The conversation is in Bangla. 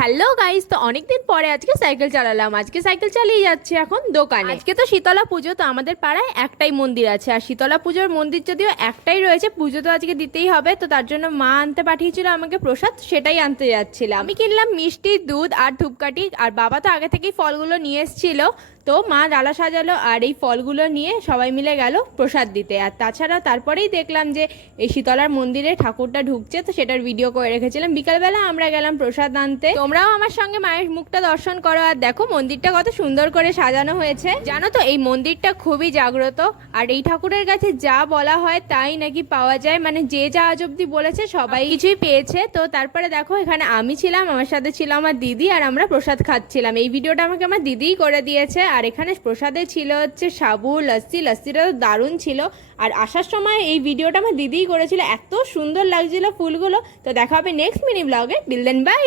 হ্যালো গাইস, তো অনেকদিন পরে আজকে সাইকেল চালালাম। আজকে সাইকেল চালিয়ে যাচ্ছি এখন দোকানে। আজকে তো শীতলা পুজো, তো আমাদের পাড়ায় একটাই মন্দির আছে, আর শীতলা পুজোর মন্দির যদিও একটাই রয়েছে, পুজো তো আজকে দিতেই হবে। তো তার জন্য মা আনতে পাঠিয়েছিল আমাকে প্রসাদ, সেটাই আনতে যাচ্ছিলাম। আমি কিনলাম মিষ্টি, দুধ আর ধূপকাঠি, আর বাবা তো আগে থেকেই ফলগুলো নিয়ে এসেছিল। তো মা ডালা সাজালো আর এই ফলগুলো নিয়ে সবাই মিলে গেল প্রসাদ দিতে। আর তাছাড়া তারপরেই দেখলাম যে এই শীতলার মন্দিরে ঠাকুরটা ঢুকছে, তো সেটার ভিডিও করে রেখেছিলাম। বিকালবেলা আমরা গেলাম প্রসাদ আনতে। তোমরাও আমার সঙ্গে মায়ের মুখটা দর্শন করো আর দেখো মন্দিরটা কত সুন্দর করে সাজানো হয়েছে। জানো তো এই মন্দিরটা খুবই জাগ্রত, আর এই ঠাকুরের কাছে যা বলা হয় তাই নাকি পাওয়া যায়, মানে যে যা আজ অব্দি বলেছে সবাই কিছুই পেয়েছে। তো তারপরে দেখো এখানে আমি ছিলাম, আমার সাথে ছিল আমার দিদি, আর আমরা প্রসাদ খাচ্ছিলাম। এই ভিডিওটা আমাকে আমার দিদিই করে দিয়েছে। আর এখানে প্রসাদে ছিল হচ্ছে সাবু, লস্যিটা তো দারুণ ছিল। আর আসার সময় এই ভিডিওটা আমার দিদিই করেছিল, এত সুন্দর লাগছিল ফুলগুলো। তো দেখা হবে নেক্সট মিনি ব্লগে। বিল দেন, বাই।